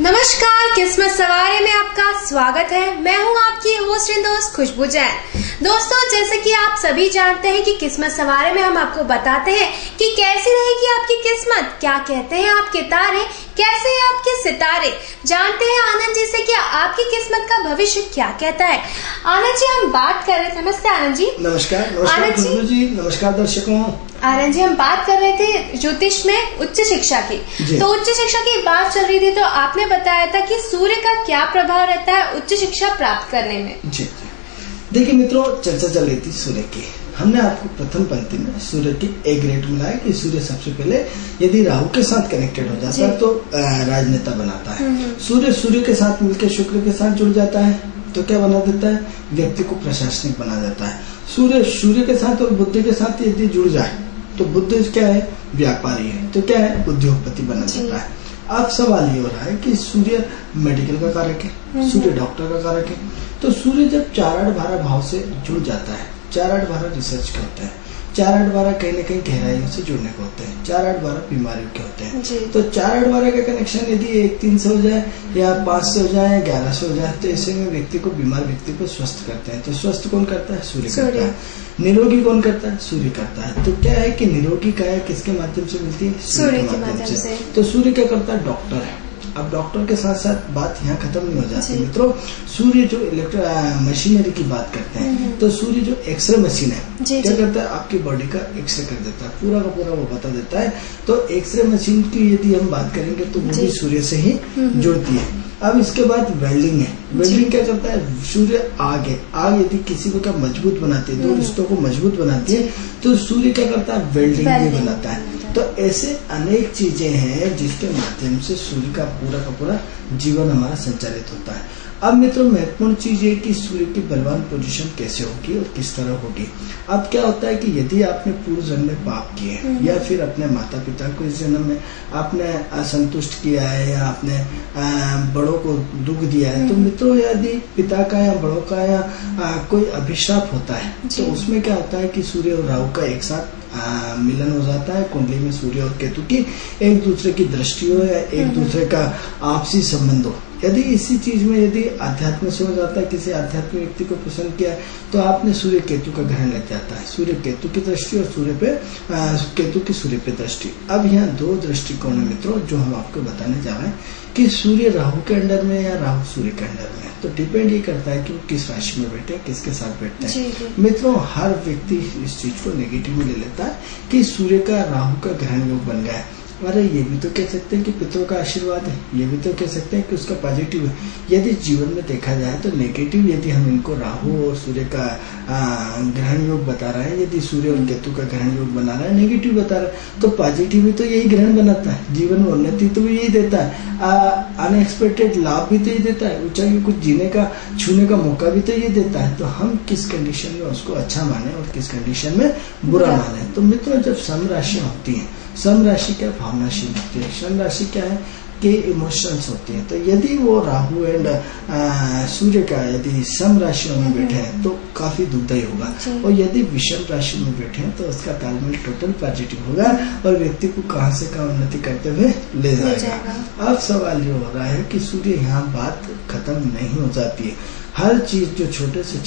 नमस्कार, किस्मत सवारे में आपका स्वागत है। मैं हूं आपकी होस्ट एंड दोस्त खुशबू जैन। दोस्तों, जैसे कि आप सभी जानते हैं कि किस्मत सवारे में हम आपको बताते हैं कि कैसी रहेगी आपकी किस्मत, क्या कहते हैं आपके तारे, कैसे हैं आपके सितारे। जानते हैं आनंद जी से कि आपकी किस्मत का भविष्य क्या कहता है। आनंद जी, हम बात कर रहे थे। नमस्ते आनंद जी। नमस्कार खुशबू जी। नमस्कार दर्शकों। आनंद जी, हम बात कर रहे थे ज्योतिष में उच्च शिक्षा की। तो उच्च शिक्षा की बात चल रही थी, तो आपने बताया था कि सूर्य का क्या प्रभाव रहता है उच्च शिक्षा प्राप्त करने में। जी देखिए मित्रों, चर्चा चल रही थी सूर्य की। हमने आपको प्रथम पंक्ति में सूर्य की ए ग्रेड मिला है कि सूर्य सबसे पहले यदि राहु के साथ कनेक्टेड हो जाता है तो राजनेता बनाता है। सूर्य के साथ मिलकर शुक्र के साथ जुड़ जाता है तो क्या बना देता है, व्यक्ति को प्रशासनिक बना देता है। सूर्य के साथ और बुध के साथ यदि जुड़ जाए तो बुध क्या है, व्यापारी है, तो क्या है, उद्योगपति बना देता है। अब सवाल ये हो रहा है कि सूर्य मेडिकल का कारक है, सूर्य डॉक्टर का कारक है। तो सूर्य जब 4-8-12 भाव से जुड़ जाता है, 4-8-12 रिसर्च के होते हैं, 4-8-12 कहीं न कहीं गहराइयों से जुड़ने को होते हैं, 4-8-12 बीमारियों के होते हैं। तो 4-8-12 का कनेक्शन यदि 1-3 से हो जाए या 5 से हो जाए या 11 से हो जाए तो ऐसे में व्यक्ति को, बीमार व्यक्ति को स्वस्थ करते हैं। तो स्वस्थ कौन करता है, सूर्य करता है। निरोगी कौन करता है, सूर्य करता है। तो क्या है कि निरोगी काया किसके माध्यम से मिलती है, सूर्य के माध्यम से। तो सूर्य क्या करता है, डॉक्टर है। अब डॉक्टर के साथ साथ बात यहाँ खत्म नहीं हो जाती मित्रों। सूर्य जो मशीनरी की बात करते हैं, तो सूर्य जो एक्सरे मशीन है क्या करता है, आपकी बॉडी का एक्सरे कर देता है, पूरा का पूरा वो बता देता है। तो एक्सरे मशीन की यदि हम बात करेंगे तो वो भी सूर्य से ही जुड़ती है। अब इसके बाद वेल्डिंग है। वेल्डिंग क्या करता है, सूर्य आग यदि किसी को क्या मजबूत बनाती है, दो रिश्तों को मजबूत बनाती है, तो सूर्य क्या करता है, वेल्डिंग भी बनाता है। तो ऐसे अनेक चीजें हैं जिसके माध्यम से सूर्य का पूरा जीवन हमारा संचालित होता है। अब मित्रों, महत्वपूर्ण चीज ये कि सूर्य की बलवान पोजीशन कैसे होगी और किस तरह होगी। अब क्या होता है कि यदि आपने पूर्व जन्म में पाप किए या फिर अपने माता पिता को इस जन्म में आपने असंतुष्ट किया है या आपने बड़ों को दुख दिया है, तो मित्रों यदि पिता का या बड़ों का या कोई अभिशाप होता है तो उसमें क्या होता है कि सूर्य और राहु का एक साथ मिलन हो जाता है। कुंडली में सूर्य और केतु की एक दूसरे की दृष्टि हो या एक दूसरे का आपसी संबंध हो। यदि इसी चीज में यदि अध्यात्म से हो जाता है, किसी आध्यात्मिक व्यक्ति को पसंद किया तो आपने सूर्य केतु का ग्रहण लग जाता है, सूर्य केतु की दृष्टि और केतु की सूर्य पे दृष्टि। अब यहाँ 2 दृष्टिकोण है मित्रों जो हम आपको बताने जा रहे हैं कि सूर्य राहु के अंडर में या राहु सूर्य के अंडर में। तो डिपेंड ये करता है कि वो किस राशि में बैठे, किसके साथ बैठते हैं। मित्रों, हर व्यक्ति इस चीज को नेगेटिव में ले लेता है कि सूर्य का राहु का ग्रहण योग बन गया है। अरे ये भी तो कह सकते हैं कि पितरों का आशीर्वाद है, ये भी तो कह सकते हैं कि उसका पॉजिटिव है। यदि जीवन में देखा जाए तो नेगेटिव यदि हम इनको राहु और सूर्य का ग्रहण योग बता रहे हैं, यदि सूर्य और केतु का ग्रहण योग बना रहा है, नेगेटिव बता रहा है, तो पॉजिटिव भी तो यही ग्रहण बनाता है, जीवन में उन्नति तो यही देता है, अनएक्सपेक्टेड लाभ भी तो यही देता है, ऊंचाई कुछ जीने का, छूने का मौका भी तो ये देता है। तो हम किस कंडीशन में उसको अच्छा माने और किस कंडीशन में बुरा माने। तो मित्रों, जब सम राशियां होती हैं, सम राशि क्या भावनाशील होती है, शन राशि क्या है कि इमोशंस होती है। तो यदि वो राहु एंड सूर्य का यदि सम राशियों में बैठे हैं तो काफी दुखदायी होगा, और यदि विषम राशि में बैठे हैं तो उसका तालमेल टोटल पॉजिटिव होगा और व्यक्ति को कहां से कहां उन्नति करते हुए ले जाएगा। अब सवाल ये हो रहा है कि सूर्य यहाँ बात खत्म नहीं हो जाती है। हर चीज जो छोटे से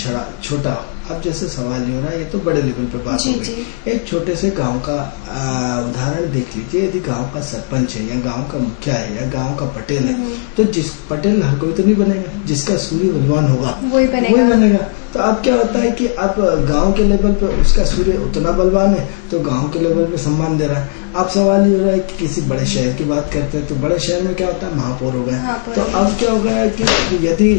छोटा, अब जैसे सवाल ये हो रहा है, ये तो बड़े लेवल पे बात हो गई। एक छोटे से गांव का उदाहरण देख लीजिए। यदि गांव का सरपंच है या गांव का मुखिया है या गांव का पटेल है, तो जिस पटेल हर कोई तो नहीं बनेगा, जिसका सूर्य बलवान होगा वही बनेगा। तो अब क्या होता है कि अब गांव के लेवल पे उसका सूर्य उतना बलवान है तो गांव के लेवल पे सम्मान दे रहा है। अब सवाल ये हो रहा है कि किसी बड़े शहर की बात करते हैं तो बड़े शहर में क्या होता है, महापौर हो गया। तो अब क्या हो गया कि यदि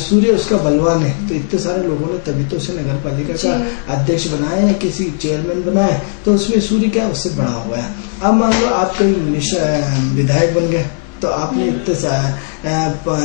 सूर्य उसका बलवान है तो इतने सारे लोगों ने तभी तो उसे नगर पालिका का अध्यक्ष बनाया या किसी चेयरमैन बनाया, तो उसमें सूर्य क्या उससे बड़ा हो गया। अब मान लो आप कोई विधायक बन गए तो आपने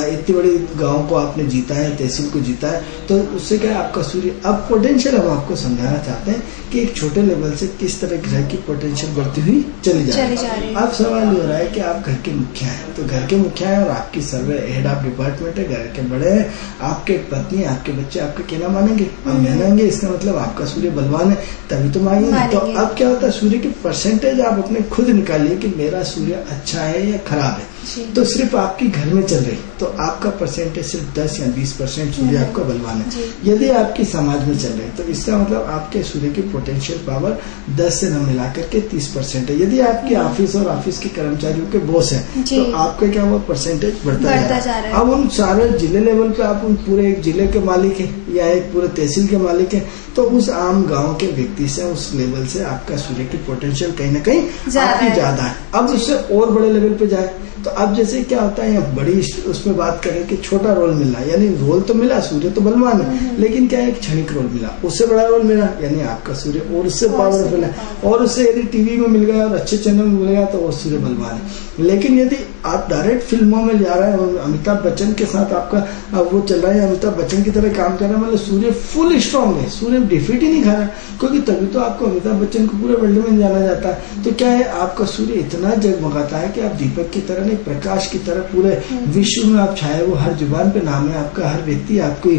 इतनी बड़ी गांव को आपने जीता है, तहसील को जीता है, तो उससे क्या है आपका सूर्य। अब पोटेंशियल हम आपको समझाना चाहते हैं कि एक छोटे लेवल से किस तरह ग्रह की पोटेंशियल बढ़ती हुई चली जा रही है। अब सवाल ये हो रहा है कि आप घर के मुखिया हैं, तो घर के मुखिया हैं और आपकी सर्वे हेड ऑफ डिपार्टमेंट है, घर के बड़े हैं, आपके पत्नी, आपके बच्चे आपका कहना मानेंगे? अब मानेंगे, इसका मतलब आपका सूर्य बलवान है, तभी तो मांगेंगे। तो अब क्या होता है, सूर्य की परसेंटेज आप अपने खुद निकालिए कि मेरा सूर्य अच्छा है या खराब है। तो सिर्फ आपकी घर में चल रही तो आपका परसेंटेज सिर्फ 10 या 20% सूर्य आपका बलवान है। यदि आपकी समाज में चल रही तो इसका मतलब आपके सूर्य की पोटेंशियल पावर 10 से न मिलाकर के 30% है। यदि आपकी ऑफिस और ऑफिस के कर्मचारियों के बॉस है तो आपका क्या हुआ, परसेंटेज बढ़ता जा रहा है। अब उन सारे जिले लेवल पे आप उन पूरे एक जिले के मालिक है या एक पूरे तहसील के मालिक है, तो उस आम गांव के व्यक्ति से, उस लेवल से आपका सूर्य की पोटेंशियल कहीं ना कहीं आपकी ज्यादा है। अब उससे और बड़े लेवल पे जाए तो अब जैसे क्या होता है, बड़ी उसमें बात करें कि छोटा रोल मिला, यानी रोल तो मिला, सूर्य तो बलवान है, लेकिन क्या एक क्षणिक रोल मिला, उससे बड़ा रोल मिला, यानी आपका सूर्य और उससे पावरफुल है, और उससे यदि टीवी में मिल गया और अच्छे चैनल में मिल गया तो वो सूर्य बलवान है। लेकिन यदि आप डायरेक्ट फिल्मों में जा रहे हैं, अमिताभ बच्चन के साथ आपका वो चल रहा है, अमिताभ बच्चन की तरह काम कर रहा है, मतलब सूर्य फुल स्ट्रॉन्ग है, सूर्य डिफीट ही नहीं खा रहा, क्योंकि तभी तो आपको अमिताभ बच्चन को पूरे वर्ल्ड में जाना जाता है। तो क्या है, आपका सूर्य इतना जगमगाता है कि आप दीपक की तरह नहीं, प्रकाश की तरह पूरे विश्व में आप छाए हो, हर जुबान पे नाम है आपका, हर व्यक्ति आपकी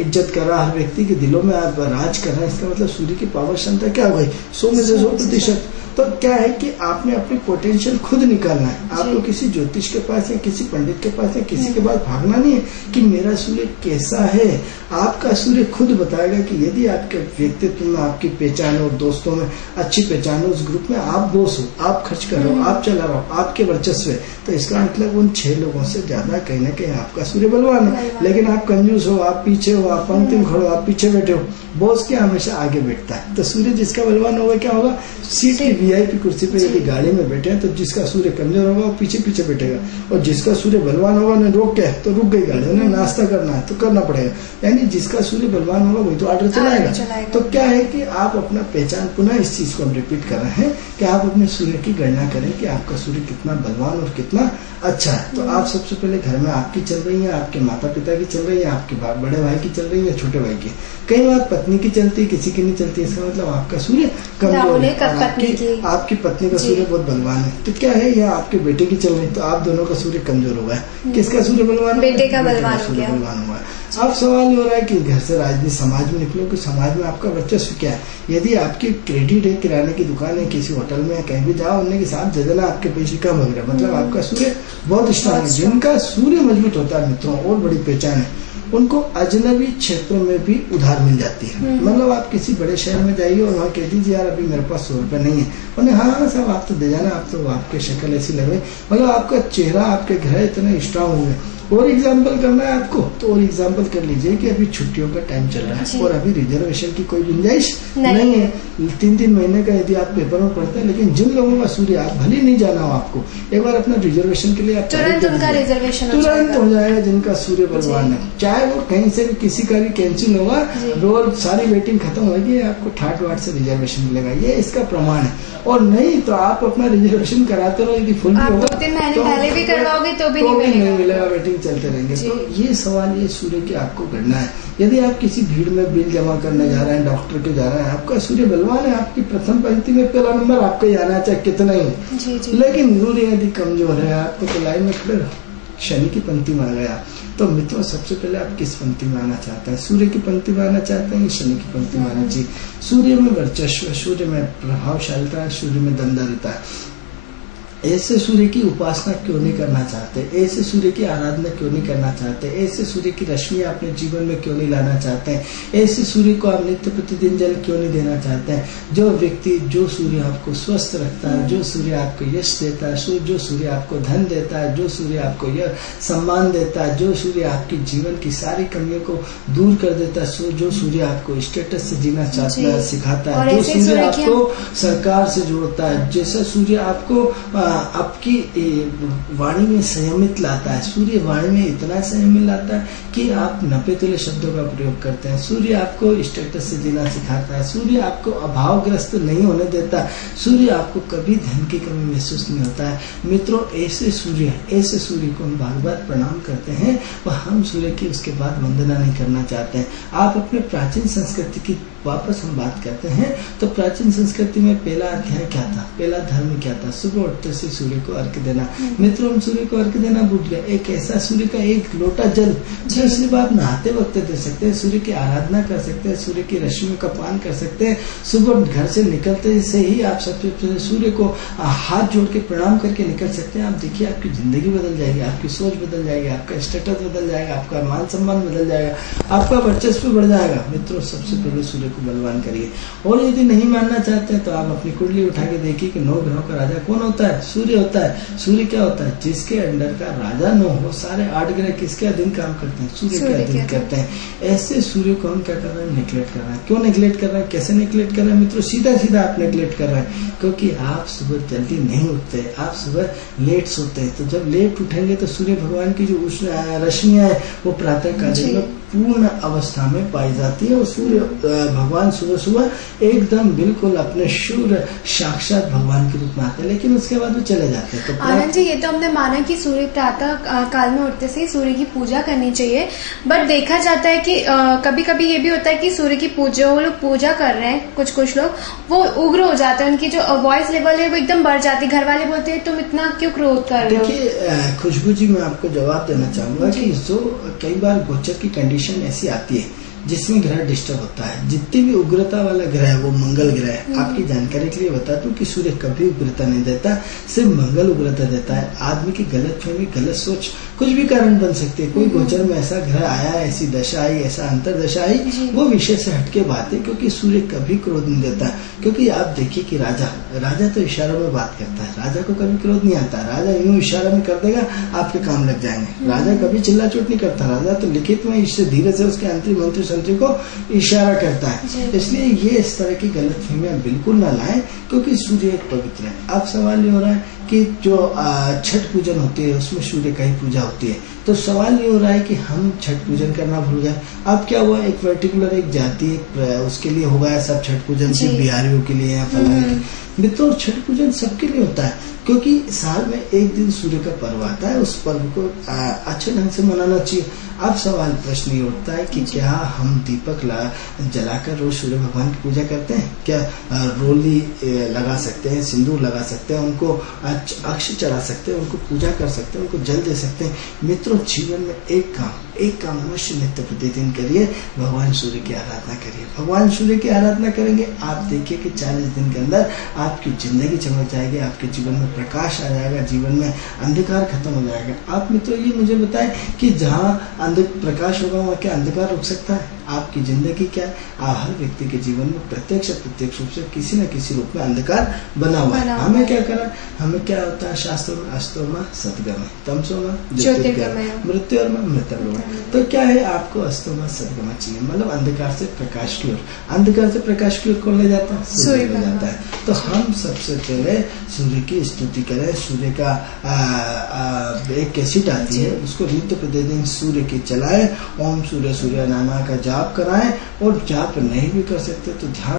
इज्जत कर रहा, हर व्यक्ति के दिलों में आप राज कर रहे हैं। इसका मतलब सूर्य की पावर क्षमता क्या हो गई, 100 में से 100%। तो क्या है कि आपने अपनी पोटेंशियल खुद निकालना है। आपको किसी ज्योतिष के पास या किसी पंडित के पास या किसी के पास भागना नहीं है कि मेरा सूर्य कैसा है। आपका सूर्य खुद बताएगा कि यदि आपके व्यक्तित्व में, आपकी पहचान और दोस्तों में अच्छी पहचान हो, उस ग्रुप में आप बोस हो, आप खर्च कर रहे हो, आप चला रहे हो, आपके वर्चस्व है, तो इसका मतलब उन 6 लोगों से ज्यादा कहीं ना कहीं आपका सूर्य बलवान है। लेकिन आप कंजूस हो, आप पीछे हो, आप पंक्ति में खड़ो, आप पीछे बैठे हो, बॉस क्या हमेशा आगे बैठता है। तो सूर्य जिसका बलवान होगा क्या होगा, सीट की वीआईपी कुर्सी पे यदि गाड़ी में बैठे हैं तो जिसका सूर्य कमजोर होगा वो पीछे पीछे बैठेगा, और जिसका सूर्य बलवान होगा उन्हें रोक के तो रुक गई गाड़ी, उन्हें नाश्ता करना है तो करना पड़ेगा, यानी जिसका सूर्य बलवान होगा वही तो ऑर्डर चलाएगा। तो क्या है कि आप अपना पहचान, पुनः इस चीज को हम रिपीट कर रहे हैं कि आप अपने सूर्य की गणना करें कि आपका सूर्य कितना बलवान और कितना अच्छा है। तो आप सबसे पहले घर में आपकी चल रही है, आपके माता पिता की चल रही है, आपके बड़े भाई की चल रही है, छोटे भाई की, कई बार पत्नी की चलती है, किसी की नहीं चलती, इसका मतलब आपका सूर्य कमजोर है, आपकी पत्नी का सूर्य बहुत बलवान है। तो क्या है, या आपके बेटे की चल रही, तो आप दोनों का सूर्य कमजोर होगा, किसका सूर्य बलवान, बेटे का बलवान हुआ। अब सवाल ये हो रहा है कि घर से राजनीति समाज में निकलो कि समाज में आपका वर्चस्व क्या है। यदि आपकी क्रेडिट है, किराने की दुकान है, किसी होटल में कहीं भी जाओ, उन्हें के साथ ज्यादा आपके पैसे कम हो गया, मतलब आपका सूर्य बहुत स्ट्रांग है। जिनका सूर्य मजबूत होता है मित्रों, और बड़ी पहचान है, उनको अजनबी क्षेत्रों में भी उधार मिल जाती है। मतलब आप किसी बड़े शहर में जाइए और वहाँ कह दीजिए यार अभी मेरे पास 100 रुपए नहीं है, उन्हें हाँ साहब आप तो दे जाना, आप तो आपके शक्ल ऐसी लगे, मतलब आपका चेहरा, आपके ग्रह इतने स्ट्रांग हुए। और एग्जाम्पल करना है आपको तो और एग्जाम्पल कर लीजिए कि अभी छुट्टियों का टाइम चल रहा है और अभी रिजर्वेशन की कोई गुंजाइश नहीं है। 3-3 महीने का यदि आप पेपर में पढ़ते हैं, लेकिन जिन लोगों का सूर्य आप भले नहीं जाना हो आपको, एक बार अपना रिजर्वेशन के लिए आप तुरंत उनका रिजर्वेशन तुरंत हो जाएगा, जिनका सूर्य बलवान है। चाहे वो कहीं से भी किसी का भी कैंसिल होगा, रोज सारी वेटिंग खत्म होगी, आपको ठाट वाट से रिजर्वेशन मिलेगा, ये इसका प्रमाण है। और नहीं तो आप अपना रिजर्वेशन कराते रहो, यदि फुल भी होगा 2-3 महीने पहले भी करवाओगे तो भी नहीं मिलेगा, वेटिंग चलते रहेंगे। तो ये सवाल, ये सूर्य की आपको करना है। यदि आप किसी भीड़ में बिल जमा करने जा रहे हैं, डॉक्टर के जा रहे हैं, आपका सूर्य बलवान है, आपकी प्रथम पंक्ति में पहला नंबर आपका ही आना चाहे कितना ही, लेकिन सूर्य यदि कमजोर है, आपको तो लाइन में खड़े शनि की पंक्ति में आ गया। तो मित्रों सबसे पहले आप किस पंक्ति में आना चाहते हैं, सूर्य की पंक्ति में आना चाहते हैं, शनि की पंक्ति में आना चाहिए। सूर्य में वर्चस्व, सूर्य में प्रभावशालिता है, सूर्य में दमदारिता है। ऐसे सूर्य की उपासना क्यों नहीं करना चाहते, ऐसे सूर्य की आराधना क्यों नहीं करना चाहते, ऐसे सूर्य की रश्मि अपने जीवन में क्यों नहीं लाना चाहते हैं, ऐसे सूर्य को आप नित्य प्रतिदिन जल क्यों नहीं देना चाहते हैं। जो व्यक्ति, जो सूर्य आपको स्वस्थ रखता है, जो सूर्य आपको यश देता है, जो सूर्य आपको धन देता है, जो सूर्य आपको यह सम्मान देता है, जो सूर्य आपकी जीवन की सारी कमियों को दूर कर देता है, जो सूर्य आपको स्टेटस से जीना चाहता है सिखाता है, जो सूर्य आपको सरकार से जोड़ता है, जैसा सूर्य आपको आपकी वाणी में संयमित लाता है। सूर्य वाणी में इतना संयमित लाता है कि आप नपे तुले शब्दों का प्रयोग करते हैं। सूर्य आपको स्टेटस से जीना सिखाता है। सूर्य आपको अभावग्रस्त नहीं होने देता। सूर्य आपको कभी धन की कमी महसूस नहीं होता है। मित्रों, ऐसे सूर्य को हम बार बार प्रणाम करते हैं और हम सूर्य की उसके बाद वंदना नहीं करना चाहते हैं। आप अपने प्राचीन संस्कृति की वापस हम बात करते हैं तो प्राचीन संस्कृति में पहला अध्याय क्या था, पहला धर्म क्या था? सुबह उठते से सूर्य को अर्घ्य देना। मित्रों, हम सूर्य को अर्घ्य देना भूल गए। एक ऐसा सूर्य का एक लोटा जल जो सिर्फ आप नहाते वक्त दे सकते हैं। सूर्य की आराधना कर सकते हैं, सूर्य की रश्मियों का पान कर सकते हैं। सुबह घर से निकलते से ही आप सबसे पहले सूर्य को हाथ जोड़ के प्रणाम करके निकल सकते हैं। आप देखिए, आपकी जिंदगी बदल जाएगी, आपकी सोच बदल जाएगी, आपका स्टेटस बदल जाएगा, आपका मान सम्मान बदल जाएगा, आपका वर्चस्व बढ़ जाएगा। मित्रों, सबसे पहले सूर्य को बलवान करिए। और यदि नहीं मानना चाहते हैं तो आप अपनी कुंडली उठा के देखिए कि 9 ग्रहों का राजा कौन होता है? सूर्य होता है। सूर्य क्या होता है? जिसके अंडर का राजा 9 हो, सारे 8 ग्रह किसके अधीन काम करते हैं? सूर्य के अधीन करते हैं। ऐसे सूर्य को हम क्या कर रहे हैं? नेग्लेक्ट कर रहे हैं। क्यों नेग्लेक्ट कर रहे हैं? कैसे नेग्लेक्ट कर रहे हैं? मित्रों, सीधा सीधा आप नेग्लेक्ट कर रहे हैं क्योंकि आप सुबह जल्दी नहीं उठते, आप सुबह लेट सोते हैं। तो जब लेट उठेंगे तो सूर्य भगवान की जो रश्मियां है वो प्रातः काल में पूर्ण अवस्था में पाई जाती है। और सूर्य भगवान सुबह सुबह एकदम बिल्कुल अपने सूर्य साक्षात भगवान के रूप में आते हैं, लेकिन उसके बाद वो चले जाते हैं। तो आनंद जी, ये तो हमने माना कि सूर्य प्रातः काल में उठते से सूर्य की पूजा करनी चाहिए, बट देखा जाता है कि कभी कभी ये भी होता है कि सूर्य की पूजा, वो लोग पूजा कर रहे हैं, कुछ लोग वो उग्र हो जाते हैं, उनकी जो वॉइस लेवल है वो एकदम बढ़ जाती है। घर वाले बोलते हैं तुम इतना क्यों क्रोध कर रहे हो? देखिए खुशबू जी, मैं आपको जवाब देना चाहूंगा कि जो कई बार गोचर की कंडीशन ऐसी आती है जिसमें ग्रह डिस्टर्ब होता है। जितनी भी उग्रता वाला ग्रह है वो मंगल ग्रह है। आपकी जानकारी के लिए बता दूं कि सूर्य कभी उग्रता नहीं देता, सिर्फ मंगल उग्रता देता है। आदमी की गलत फहमी, गलत सोच कुछ भी कारण बन सकती है। कोई गोचर में ऐसा ग्रह आया, ऐसी दशा आई, ऐसा अंतरदशा आई, वो विषय से हटके बात है, क्योंकि सूर्य कभी क्रोध नहीं देता। क्योंकि आप देखिए कि राजा तो इशारों में बात करता है, राजा को कभी क्रोध नहीं आता। राजा यूं इशारा में कर देगा, आपके काम लग जाएंगे। राजा कभी चिल्ला चोट नहीं करता। राजा तो लिखित में इससे धीरे से उसके मंत्री को इशारा करता है। इसलिए ये इस तरह की गलतफहमियां बिल्कुल ना लाएं, क्योंकि सूर्य एक पवित्र है। अब सवाल ये हो रहा है कि जो छठ पूजन होती है उसमें सूर्य का ही पूजा होती है, तो सवाल ये हो रहा है कि हम छठ पूजन करना भूल गए। अब क्या हुआ, एक पर्टिकुलर एक जाति उसके लिए हो गया सब छठ पूजन, सिर्फ बिहारियों के लिए या फलाने। मित्रों, छठ पूजन सबके लिए होता है, क्योंकि साल में एक दिन सूर्य का पर्व आता है। उस पर्व को अच्छे ढंग से मनाना चाहिए। अब सवाल प्रश्न ये उठता है कि क्या हम दीपक जलाकर रोज सूर्य भगवान की पूजा करते हैं? क्या रोली लगा सकते हैं, सिंदूर लगा सकते हैं, उनको अक्ष चढ़ा सकते हैं, उनको पूजा कर सकते हैं, उनको जल दे सकते हैं? मित्रों, जीवन में एक काम अवश्य नित्य प्रतिदिन करिए, भगवान सूर्य की आराधना करिए। भगवान सूर्य की आराधना करेंगे, आप देखिए कि 40 दिन के अंदर आपकी जिंदगी चमक जाएगी, आपके जीवन में प्रकाश आ जाएगा, जीवन में अंधकार खत्म हो जाएगा। आप मित्रों ये मुझे बताएं कि जहाँ प्रकाश होगा वहाँ क्या अंधकार रुक सकता है? आपकी जिंदगी क्या है? हर व्यक्ति के जीवन में प्रत्यक्ष रूप से किसी न किसी रूप में अंधकार बना हुआ है। हमें क्या करना, हमें क्या होता है शास्त्रों में, अस्तोमा सद्गमय, तमसोमा ज्योतिर्गमय, मृत्योर्मा मृतर्गमय। तो क्या है, आपको अस्तोमा सद्गमय चाहिए, मतलब अंधकार से प्रकाश की ओर। अंधकार से प्रकाश की ओर कौन ले जाता है? सूर्य ले जाता है। तो हम सबसे पहले सूर्य की स्तुति करें। सूर्य का एक कैसेट आती है, उसको नित्य प्रतिदिन सूर्य की चलाए, ओम सूर्य सूर्य नामा का जाप कराएं। और जाप नहीं भी कर सकते तो ध्यान